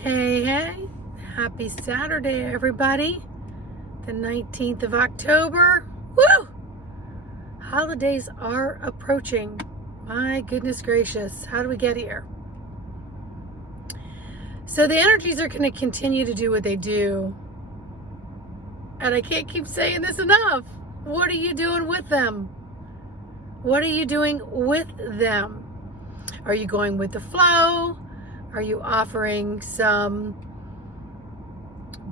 Hey, hey, happy Saturday, everybody. The 19th of October. Woo! Holidays are approaching. My goodness gracious, how do we get here? So the energies are going to continue to do what they do. And I can't keep saying this enough. What are you doing with them? What are you doing with them? Are you going with the flow? Are you offering some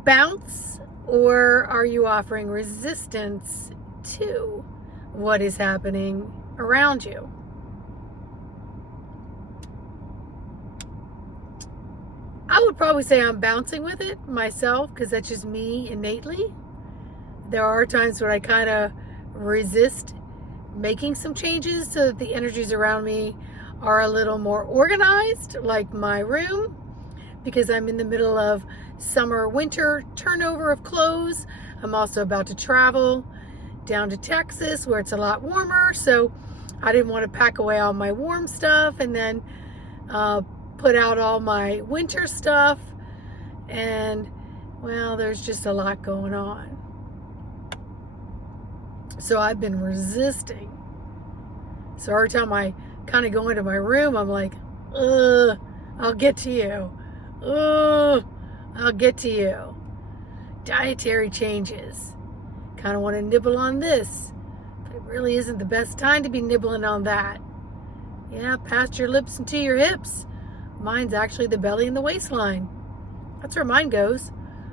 bounce, or are you offering resistance to what is happening around you? I would probably say I'm bouncing with it myself, because that's just me innately. There are times when I kind of resist making some changes so that the energies around me are a little more organized, like my room, because I'm in the middle of summer winter turnover of clothes. I'm also about to travel down to Texas where it's a lot warmer, so I didn't want to pack away all my warm stuff and then put out all my winter stuff, and well, there's just a lot going on. So I've been resisting. So every time I kind of go into my room, I'm like, I'll get to you. I'll get to you. Dietary changes. Kind of want to nibble on this, but it really isn't the best time to be nibbling on that. Yeah, past your lips and to your hips. Mine's actually the belly and the waistline. That's where mine goes.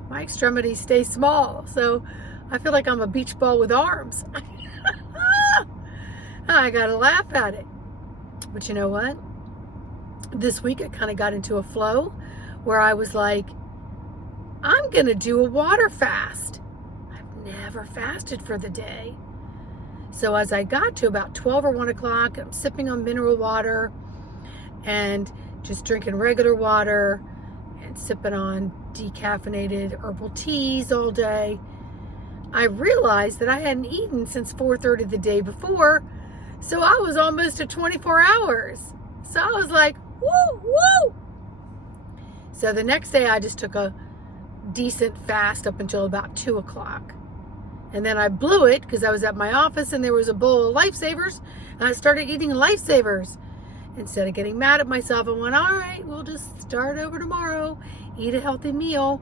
My extremities stay small, so I feel like I'm a beach ball with arms. I gotta laugh at it. But you know what? This week I kind of got into a flow where I was like, I'm going to do a water fast. I've never fasted for the day. So as I got to about 12 or 1 o'clock, I'm sipping on mineral water and just drinking regular water and sipping on decaffeinated herbal teas all day. I realized that I hadn't eaten since 4:30 the day before. So I was almost at 24 hours. So I was like, woo. So the next day I just took a decent fast up until about 2 o'clock. And then I blew it because I was at my office and there was a bowl of Lifesavers, and I started eating Lifesavers. Instead of getting mad at myself, I went, all right, we'll just start over tomorrow. Eat a healthy meal.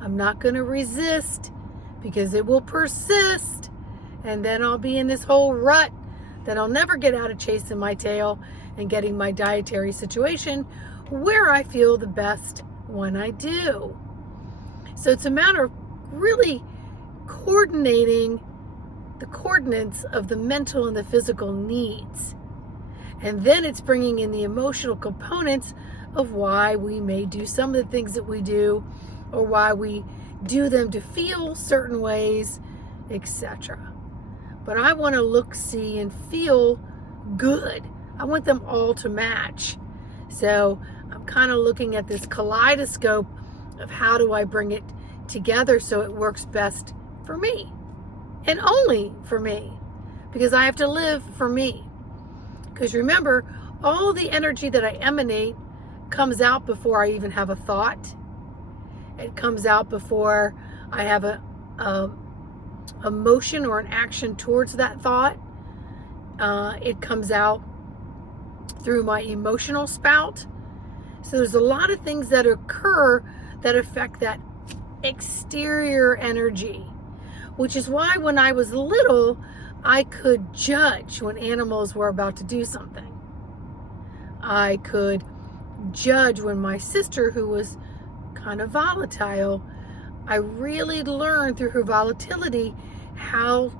I'm not going to resist because it will persist. And then I'll be in this whole rut that I'll never get out of chasing my tail and getting my dietary situation where I feel the best when I do. So it's a matter of really coordinating the coordinates of the mental and the physical needs. And then it's bringing in the emotional components of why we may do some of the things that we do, or why we do them to feel certain ways, etc. But I want to look, see, and feel good. I want them all to match. So I'm kind of looking at this kaleidoscope of how do I bring it together so it works best for me. And only for me. Because I have to live for me. Because remember, all the energy that I emanate comes out before I even have a thought. It comes out before I have a emotion or an action towards that thought. It comes out through my emotional spout. So there's a lot of things that occur that affect that exterior energy, which is why when I was little, I could judge when animals were about to do something. I could judge when my sister, who was kind of volatile, I really learned through her volatility how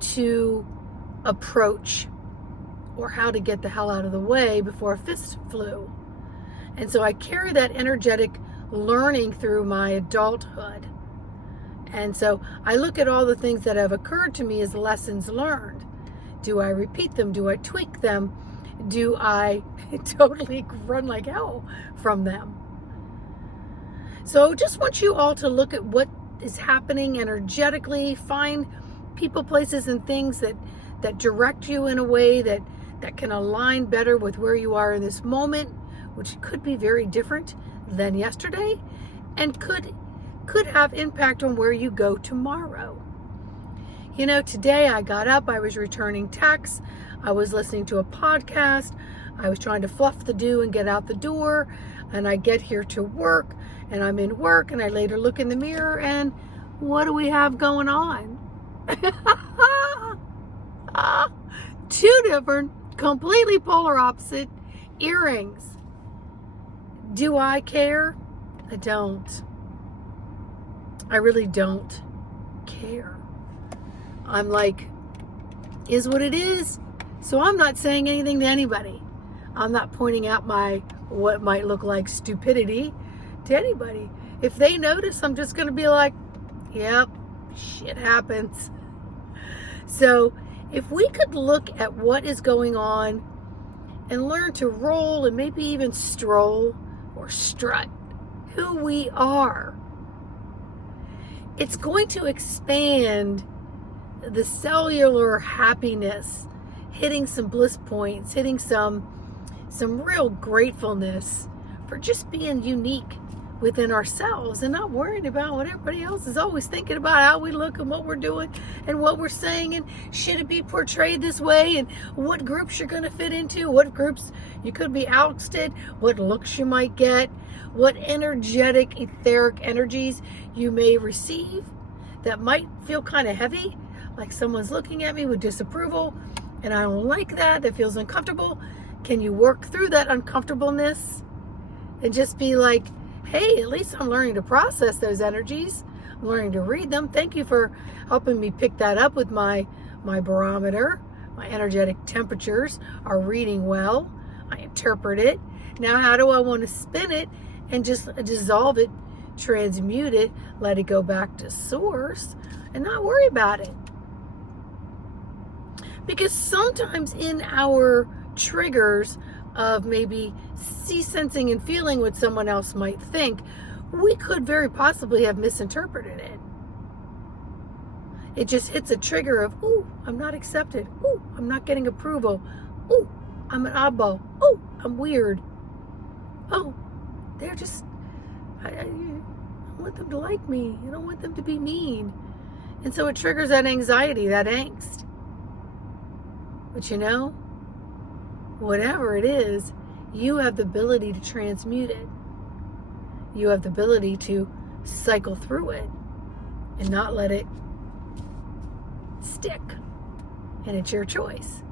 to approach or how to get the hell out of the way before a fist flew. And so I carry that energetic learning through my adulthood. And so I look at all the things that have occurred to me as lessons learned. Do I repeat them? Do I tweak them? Do I totally run like hell from them? So just want you all to look at what is happening energetically, find people, places, and things that direct you in a way that can align better with where you are in this moment, which could be very different than yesterday, and could have impact on where you go tomorrow. You know, today I got up, I was returning texts, I was listening to a podcast, I was trying to fluff the dew and get out the door, and I get here to work, and I'm in work, and I later look in the mirror, and what do we have going on? Two different, completely polar opposite earrings. Do I care? I don't. I really don't care. I'm like, is what it is. So I'm not saying anything to anybody. I'm not pointing out what might look like stupidity to anybody. If they notice, I'm just going to be like, yep, shit happens. So if we could look at what is going on and learn to roll and maybe even stroll or strut who we are, it's going to expand the cellular happiness, hitting some bliss points, hitting some real gratefulness for just being unique within ourselves and not worrying about what everybody else is always thinking about, how we look and what we're doing and what we're saying, and should it be portrayed this way, and what groups you're going to fit into, what groups you could be ousted, what looks you might get, what energetic, etheric energies you may receive that might feel kind of heavy, like someone's looking at me with disapproval and I don't like that, that feels uncomfortable. Can you work through that uncomfortableness and just be like, hey, at least I'm learning to process those energies. I'm learning to read them. Thank you for helping me pick that up with my barometer. My energetic temperatures are reading well. I interpret it. Now, how do I want to spin it and just dissolve it, transmute it, let it go back to source, and not worry about it? Because sometimes in our triggers of maybe sensing and feeling what someone else might think, we could very possibly have misinterpreted it. It just hits a trigger of, ooh, I'm not accepted. Ooh, I'm not getting approval. Ooh, I'm an oddball. Ooh, I'm weird. Oh, they're just, I want them to like me. I don't want them to be mean. And so it triggers that anxiety, that angst. But you know, whatever it is, you have the ability to transmute it. You have the ability to cycle through it and not let it stick. And it's your choice.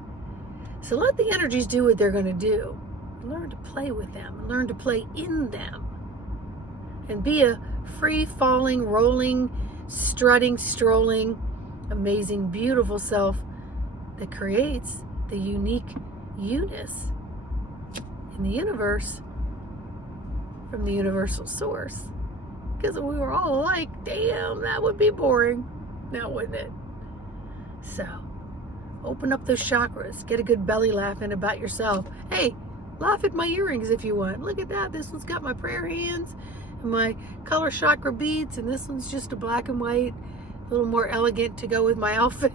So let the energies do what they're going to do. Learn to play with them. Learn to play in them. And be a free-falling, rolling, strutting, strolling, amazing, beautiful self that creates the unique you-ness in the universe from the universal source. Because if we were all alike, damn, that would be boring. Now, wouldn't it? So, open up those chakras. Get a good belly laugh in about yourself. Hey, laugh at my earrings if you want. Look at that. This one's got my prayer hands and my color chakra beads, and this one's just a black and white, a little more elegant to go with my outfit.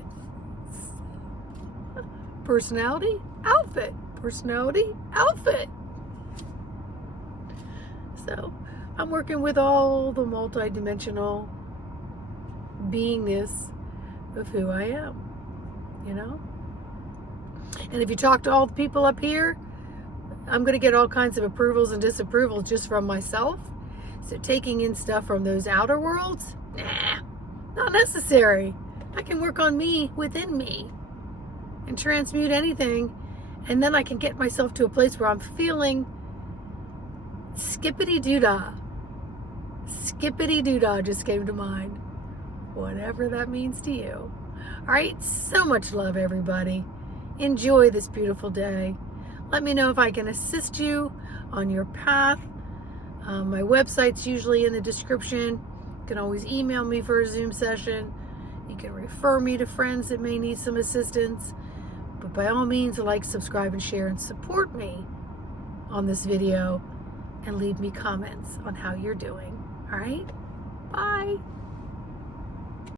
Personality, outfit. Personality, outfit. So, I'm working with all the multidimensional beingness of who I am, you know? And if you talk to all the people up here, I'm going to get all kinds of approvals and disapprovals just from myself. So taking in stuff from those outer worlds, nah, not necessary. I can work on me within me and transmute anything, and then I can get myself to a place where I'm feeling skippity-doo-dah. Skippity-doo-dah just came to mind. Whatever that means to you. All right, so much love, everybody. Enjoy this beautiful day. Let me know if I can assist you on your path. My website's usually in the description. You can always email me for a Zoom session. You can refer me to friends that may need some assistance. But by all means, like, subscribe, and share, and support me on this video, and leave me comments on how you're doing. All right? Bye.